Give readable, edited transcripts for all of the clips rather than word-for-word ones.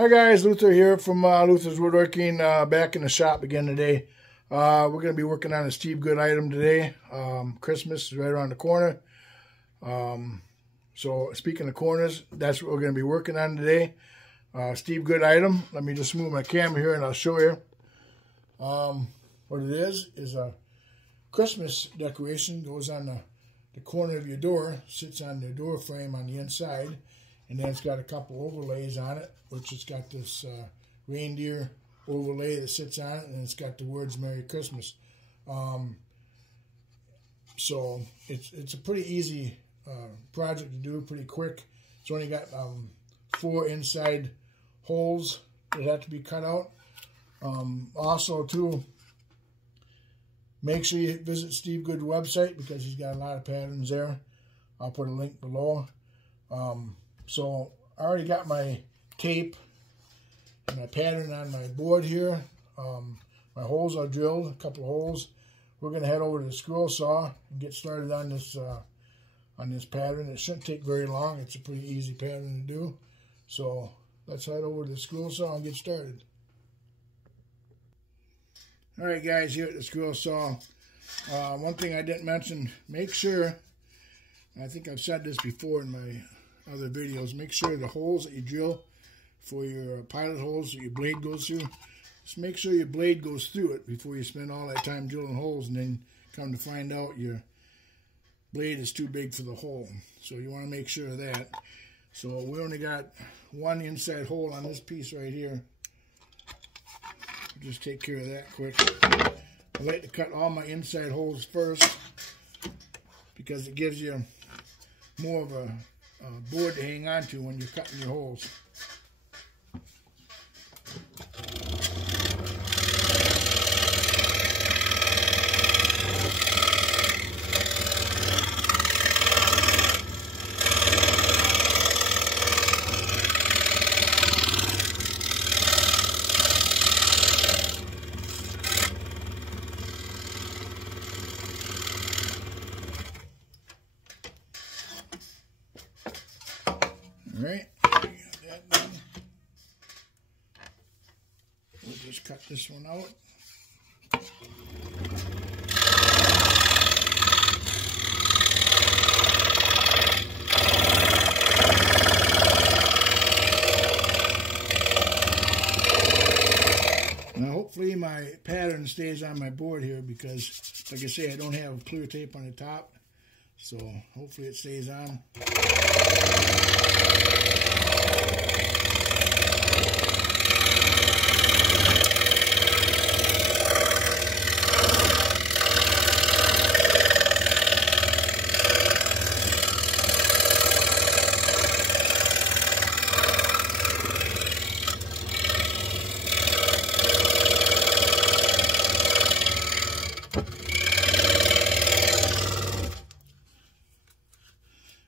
Hi guys, Luther here from Luther's Woodworking, back in the shop again today. We're going to be working on a Steve Good item today. Christmas is right around the corner. So speaking of corners, that's what we're going to be working on today. Steve Good item. Let me just move my camera here and I'll show you. What it is a Christmas decoration. Goes on the corner of your door, sits on the door frame on the inside. And then it's got a couple overlays on it, which it's got this reindeer overlay that sits on it, and it's got the words Merry Christmas. So it's a pretty easy project to do, pretty quick. It's only got 4 inside holes that have to be cut out. Also, too, make sure you visit Steve Good's website because he's got a lot of patterns there. I'll put a link below. So I already got my tape and my pattern on my board here. My holes are drilled, a couple of holes. We're going to head over to the squirrel saw and get started on this pattern. It shouldn't take very long. It's a pretty easy pattern to do. So let's head over to the squirrel saw and get started. All right, guys, here at the squirrel saw. One thing I didn't mention, make sure, I think I've said this before in my other videos, make sure the holes that you drill for your pilot holes that your blade goes through, just make sure your blade goes through it before you spend all that time drilling holes and then come to find out your blade is too big for the hole. So you want to make sure of that. So we only got one inside hole on this piece right here. Just take care of that quick. I like to cut all my inside holes first because it gives you more of a board to hang on to when you're cutting your holes. Alright, that done. We'll just cut this one out. Now hopefully my pattern stays on my board here because, like I say, I don't have clear tape on the top. So hopefully it stays on.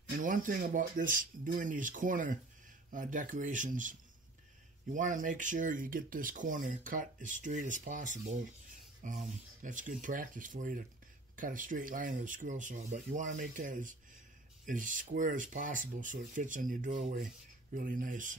And one thing about this, doing these corner decorations, you want to make sure you get this corner cut as straight as possible. That's good practice for you to cut a straight line with a squirrel saw, but you want to make that as square as possible so it fits on your doorway really nice.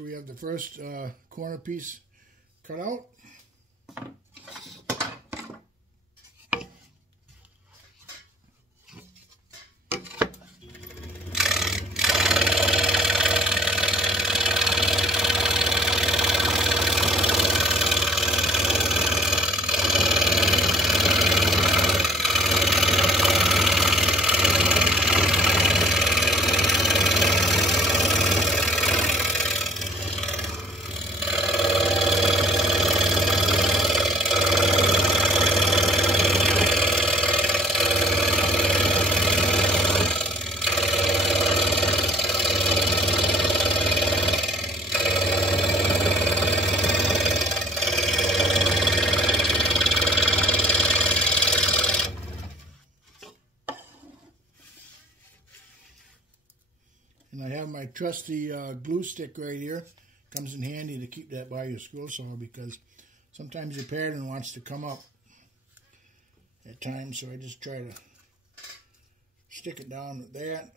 so we have the first corner piece cut out. And I have my trusty glue stick right here. Comes in handy to keep that by your scroll saw because sometimes your pattern wants to come up at times. So I just try to stick it down with that.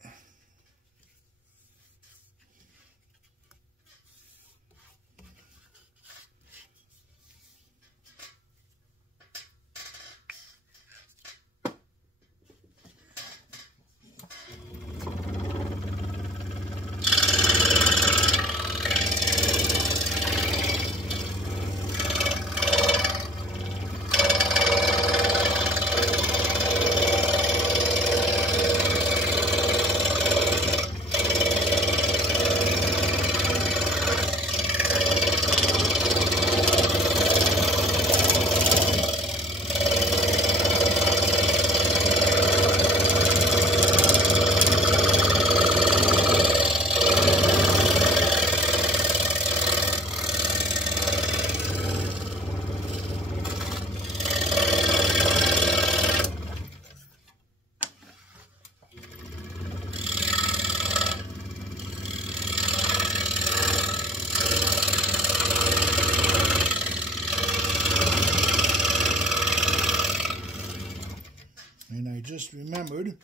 And I just remembered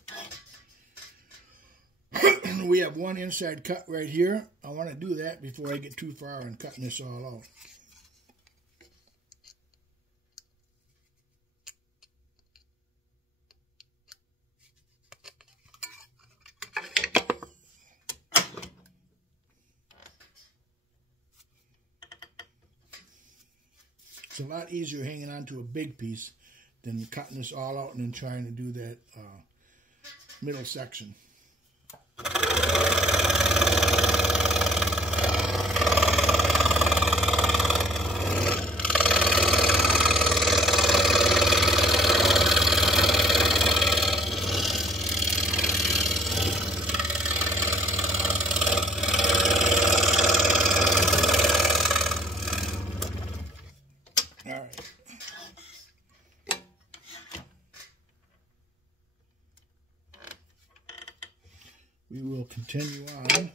we have one inside cut right here. I want to do that before I get too far on cutting this all out. It's a lot easier hanging on to a big piece than cutting this all out and then trying to do that middle section. We will continue on.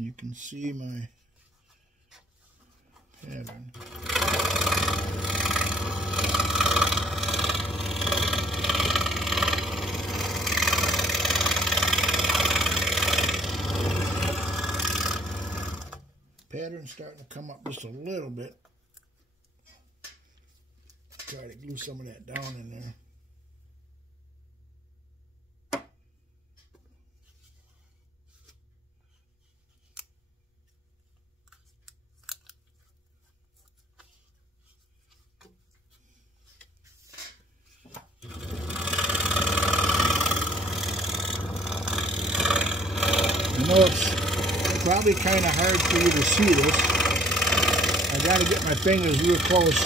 You can see my pattern. Pattern's starting to come up just a little bit. Try to glue some of that down in there. I know it's probably kind of hard for you to see this. I got to get my fingers real close.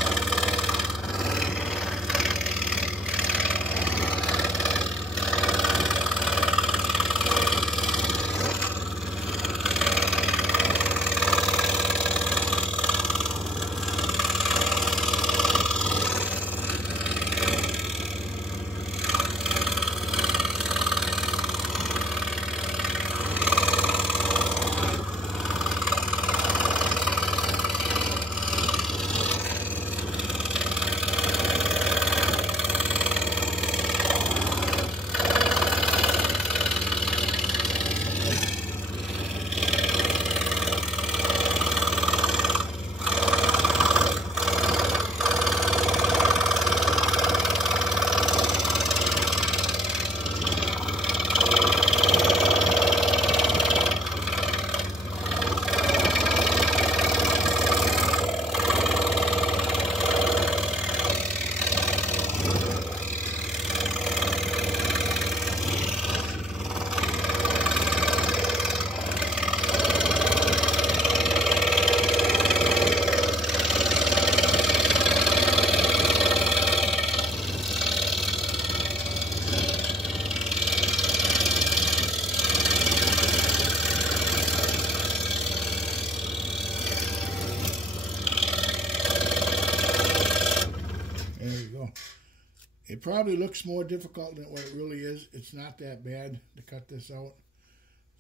probably looks more difficult than what it really is. It's not that bad to cut this out.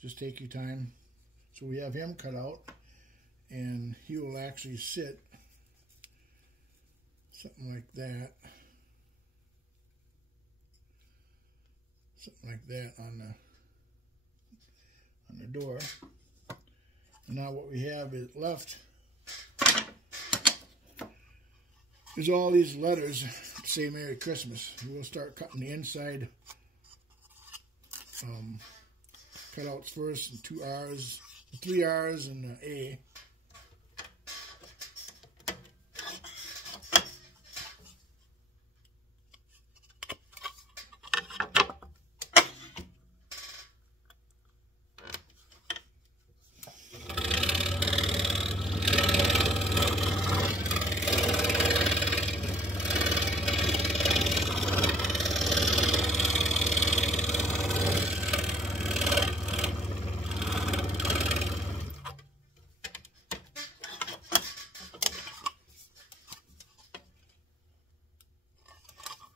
Just take your time. So we have him cut out, and he will actually sit something like that. Something like that on the door. And now what we have is left is all these letters that say Merry Christmas. We'll start cutting the inside cutouts first, and 2 R's, 3 R's, and an A.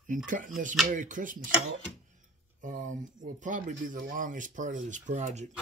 And cutting this Merry Christmas out will probably be the longest part of this project.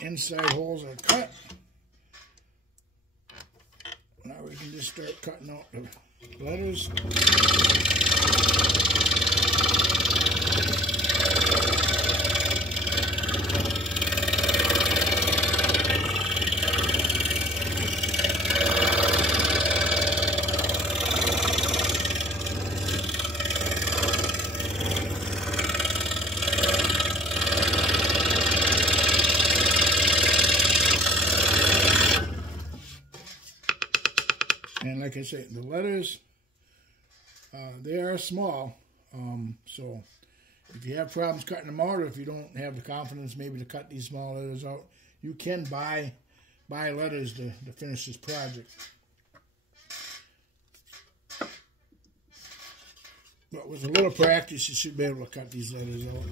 Inside holes are cut. Now we can just start cutting out the letters. And like I say, the letters, they are small, so if you have problems cutting them out, or if you don't have the confidence maybe to cut these small letters out, you can buy letters to finish this project. But with a little practice, you should be able to cut these letters out.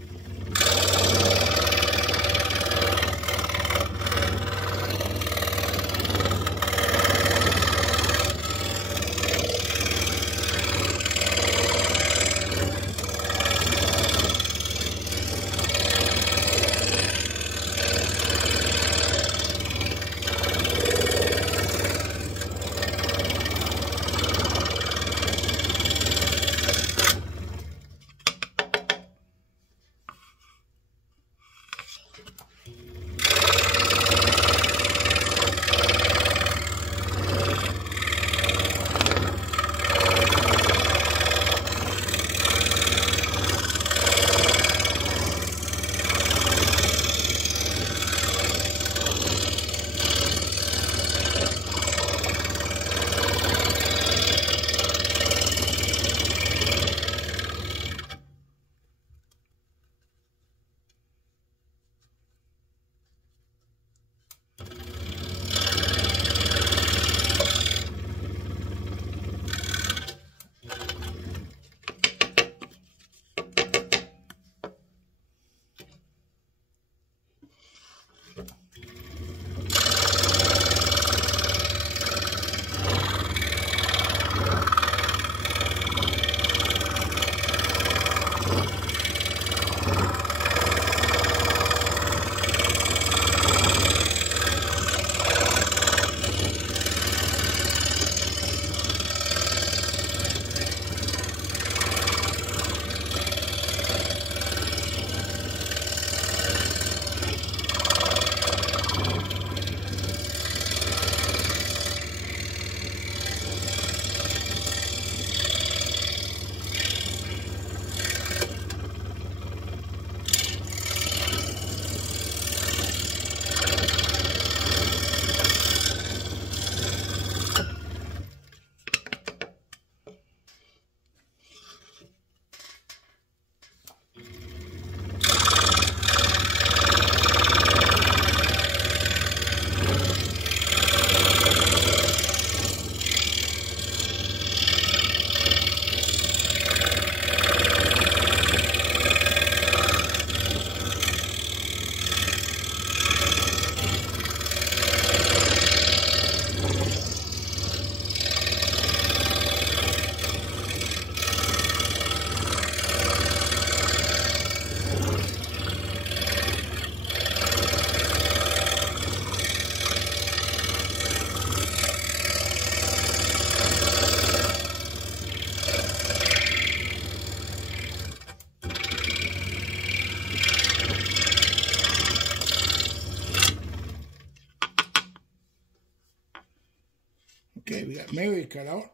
we got Mary cut out.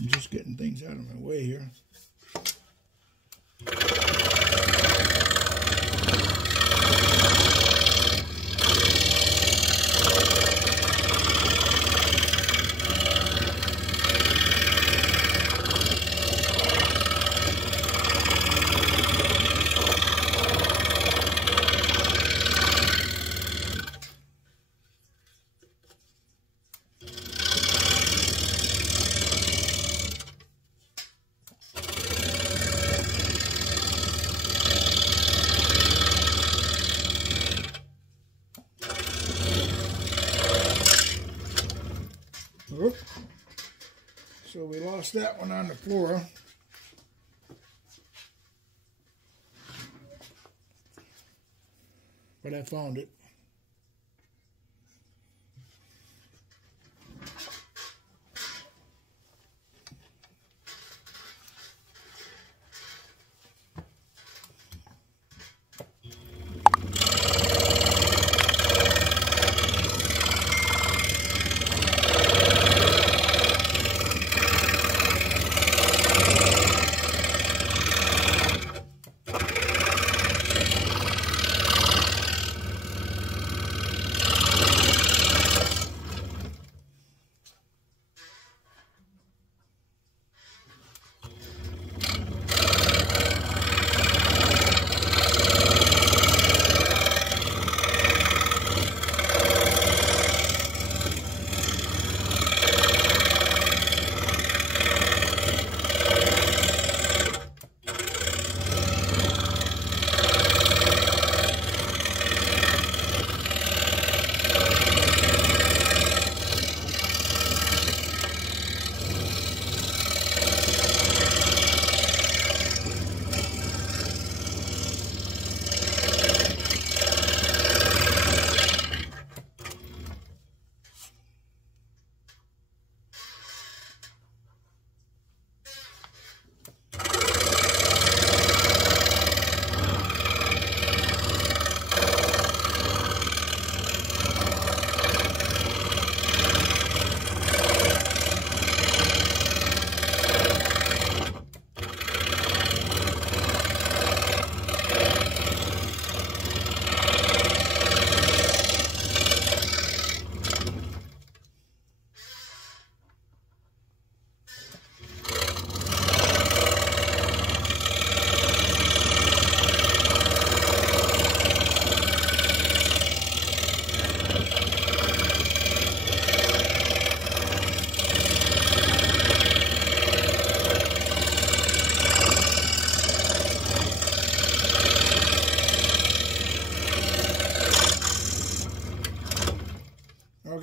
I'm just getting things out of my way here. So we lost that one on the floor. But I found it.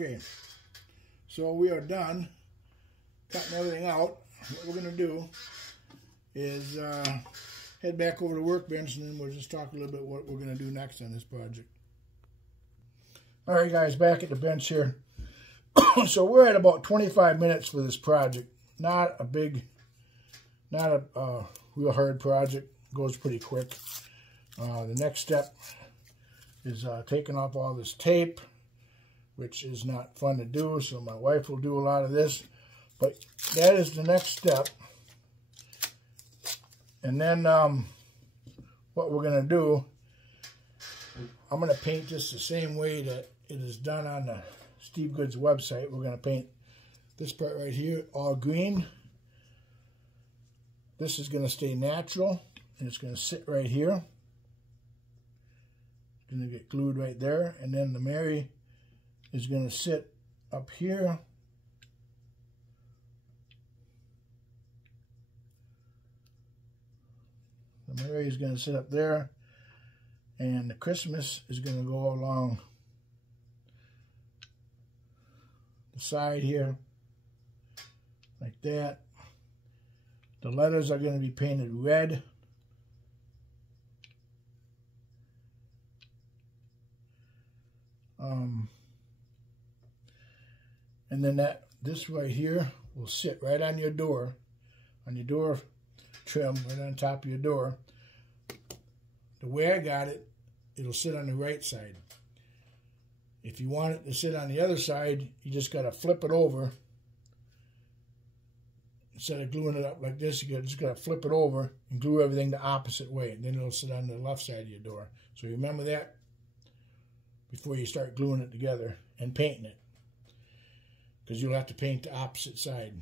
Okay, so we are done cutting everything out. What we're going to do is head back over to the workbench, and then we'll just talk a little bit what we're going to do next on this project. All right, guys, back at the bench here. So we're at about 25 minutes for this project. Not a real hard project. Goes pretty quick. The next step is taking off all this tape, which is not fun to do, so my wife will do a lot of this. But that is the next step. And then what we're going to do, I'm going to paint this the same way that it is done on the Steve Goods website. We're going to paint this part right here all green. This is going to stay natural, and it's going to sit right here. It's going to get glued right there, and then the Mary is going to sit up here. The Mary is going to sit up there, and the Christmas is going to go along the side here, like that. The letters are going to be painted red. And then this right here will sit right on your door trim, right on top of your door. The way I got it, it'll sit on the right side. If you want it to sit on the other side, you just got to flip it over. Instead of gluing it up like this, you just got to flip it over and glue everything the opposite way. And then it'll sit on the left side of your door. So remember that before you start gluing it together and painting it. Because you'll have to paint the opposite side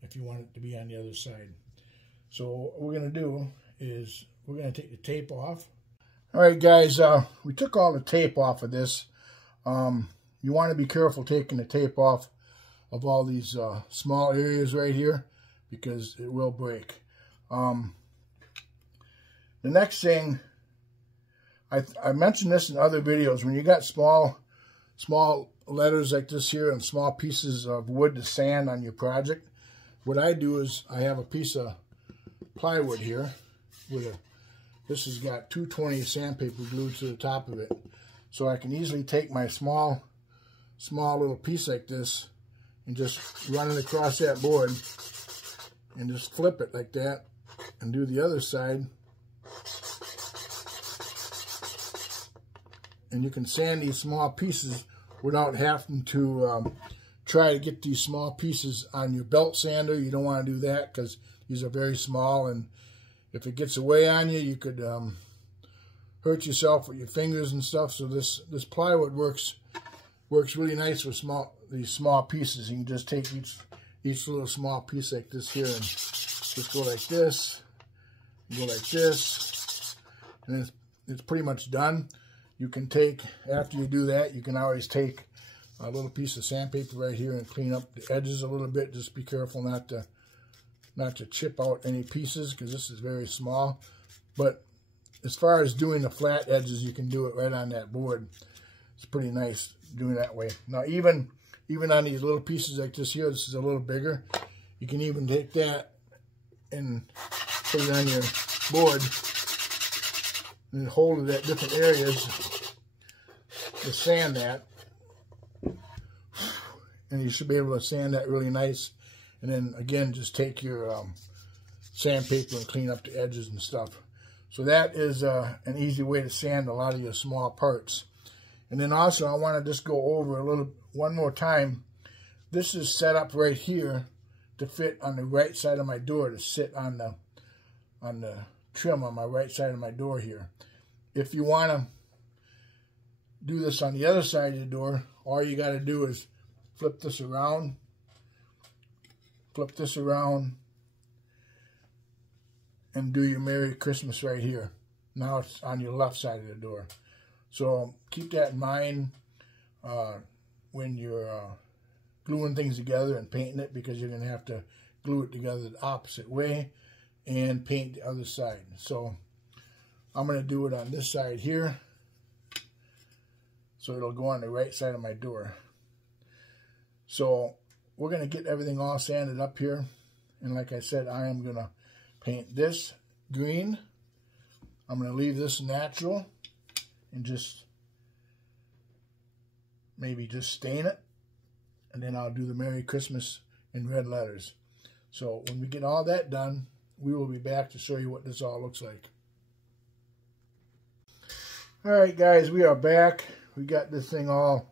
if you want it to be on the other side. So what we're going to do is we're going to take the tape off. All right, guys, we took all the tape off of this. You want to be careful taking the tape off of all these small areas right here, because it will break. The next thing, I mentioned this in other videos, when you got small letters like this here and small pieces of wood to sand on your project, what I do is I have a piece of plywood here with this has got 220 sandpaper glued to the top of it, so I can easily take my small little piece like this and just run it across that board and just flip it like that and do the other side. And you can sand these small pieces without having to try to get these small pieces on your belt sander. You don't want to do that because these are very small, and if it gets away on you, you could hurt yourself with your fingers and stuff. So this plywood works really nice with these small pieces. You can just take each little small piece like this here and just go like this, go like this, and it's pretty much done. You can take, after you do that, you can always take a little piece of sandpaper right here and clean up the edges a little bit. Just be careful not to chip out any pieces, because this is very small. But as far as doing the flat edges, you can do it right on that board. It's pretty nice doing that way. Now even on these little pieces like this here, this is a little bigger, you can even take that and put it on your board and hold it at different areas to sand that, and you should be able to sand that really nice. And then again, just take your sandpaper and clean up the edges and stuff. So that is an easy way to sand a lot of your small parts. And then also I want to just go over one more time. This is set up right here to fit on the right side of my door, to sit on the trim on my right side of my door here. If you want to do this on the other side of the door, all you got to do is flip this around, and do your Merry Christmas right here. Now it's on your left side of the door. So keep that in mind when you're gluing things together and painting it, because you're going to have to glue it together the opposite way and paint the other side. So I'm going to do it on this side here, so it'll go on the right side of my door. So we're going to get everything all sanded up here. And like I said, I am going to paint this green. I'm going to leave this natural and just maybe just stain it. And then I'll do the Merry Christmas in red letters. So when we get all that done, we will be back to show you what this all looks like. All right, guys, we are back. We got this thing all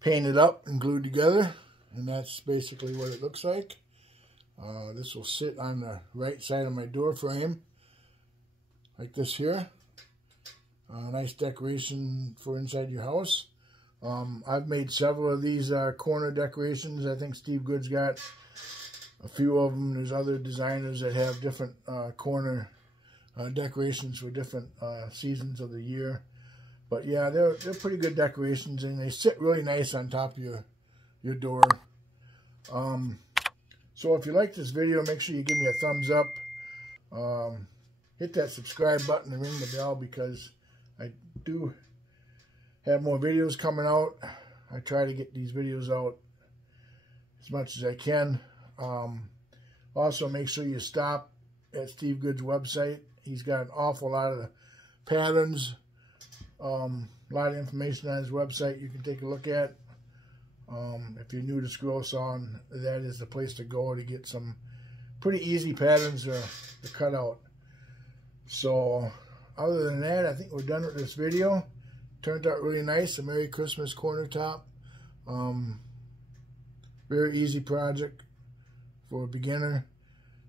painted up and glued together, and that's basically what it looks like. This will sit on the right side of my door frame, like this here. Nice decoration for inside your house. I've made several of these corner decorations. I think Steve Good's got a few of them. There's other designers that have different corner decorations for different seasons of the year. But yeah, they're pretty good decorations, and they sit really nice on top of your door. So if you like this video, make sure you give me a thumbs up. Hit that subscribe button and ring the bell, because I do have more videos coming out. I try to get these videos out as much as I can. Also, make sure you stop at Steve Good's website. He's got an awful lot of patterns, a lot of information on his website you can take a look at. If you're new to scroll sawing, that is the place to go to get some pretty easy patterns to cut out. So other than that, I think we're done with this video. Turned out really nice, a Merry Christmas corner top. Very easy project for a beginner.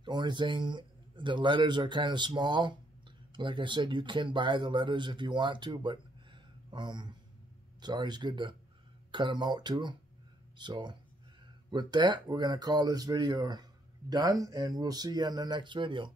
The only thing, the letters are kind of small. Like I said, you can buy the letters if you want to, but it's always good to cut them out too. So with that, we're going to call this video done, and we'll see you in the next video.